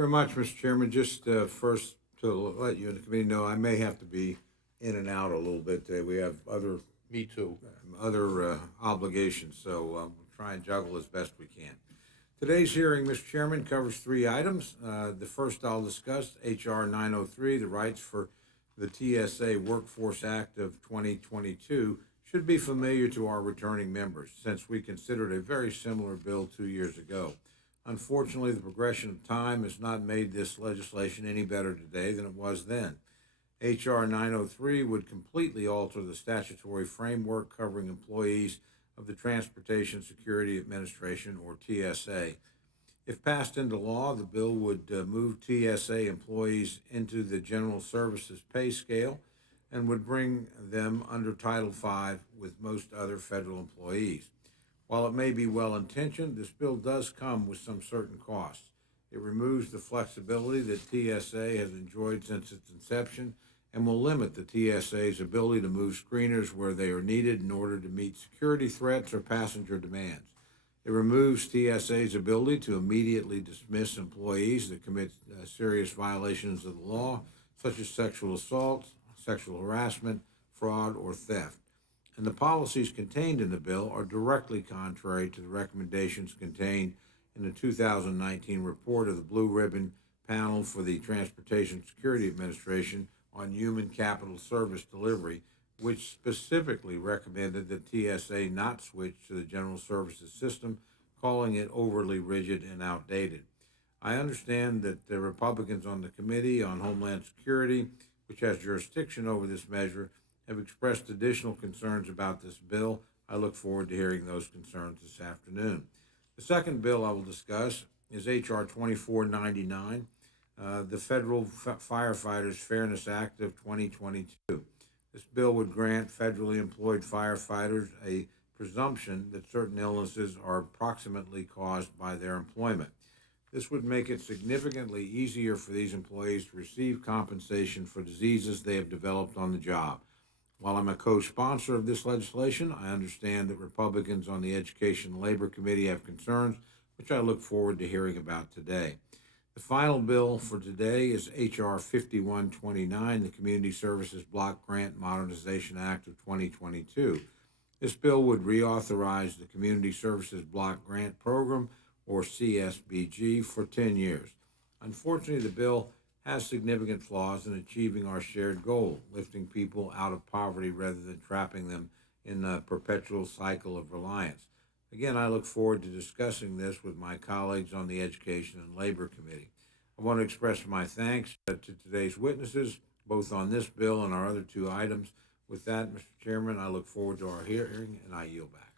very much, Mr. Chairman. Just first to let you and the committee know, I may have to be in and out a little bit today. We have Me too. other obligations, so we'll try and juggle as best we can. Today's hearing, Mr. Chairman, covers three items. The first I'll discuss, H.R. 903, the rights for the Tsa Workforce Act of 2022 should be familiar to our returning members, since we considered a very similar bill 2 years ago. Unfortunately, the progression of time has not made this legislation any better today than it was then. H.R. 903 would completely alter the statutory framework covering employees of the Transportation Security Administration, or TSA. If passed into law, the bill would move TSA employees into the General Services pay scale and would bring them under Title V with most other federal employees. While it may be well-intentioned, this bill does come with some certain costs. It removes the flexibility that TSA has enjoyed since its inception and will limit the TSA's ability to move screeners where they are needed in order to meet security threats or passenger demands. It removes TSA's ability to immediately dismiss employees that commit serious violations of the law, such as sexual assault, sexual harassment, fraud, or theft. And the policies contained in the bill are directly contrary to the recommendations contained in the 2019 report of the Blue Ribbon Panel for the Transportation Security Administration on Human Capital Service Delivery, which specifically recommended that TSA not switch to the General Services system, calling it overly rigid and outdated. I understand that the Republicans on the Committee on Homeland Security, which has jurisdiction over this measure, have expressed additional concerns about this bill. I look forward to hearing those concerns this afternoon. The second bill I will discuss is H.R. 2499, the Federal Firefighters Fairness Act of 2022. This bill would grant federally employed firefighters a presumption that certain illnesses are approximately caused by their employment. This would make it significantly easier for these employees to receive compensation for diseases they have developed on the job. While I'm a co-sponsor of this legislation, I understand that Republicans on the Education and Labor Committee have concerns, which I look forward to hearing about today. The final bill for today is H.R. 5129, the Community Services Block Grant Modernization Act of 2022. This bill would reauthorize the Community Services Block Grant Program, or CSBG, for 10 years. Unfortunately, the bill has significant flaws in achieving our shared goal, lifting people out of poverty rather than trapping them in a perpetual cycle of reliance. Again, I look forward to discussing this with my colleagues on the Education and Labor Committee. I want to express my thanks to today's witnesses, both on this bill and our other two items. With that, Mr. Chairman, I look forward to our hearing, and I yield back.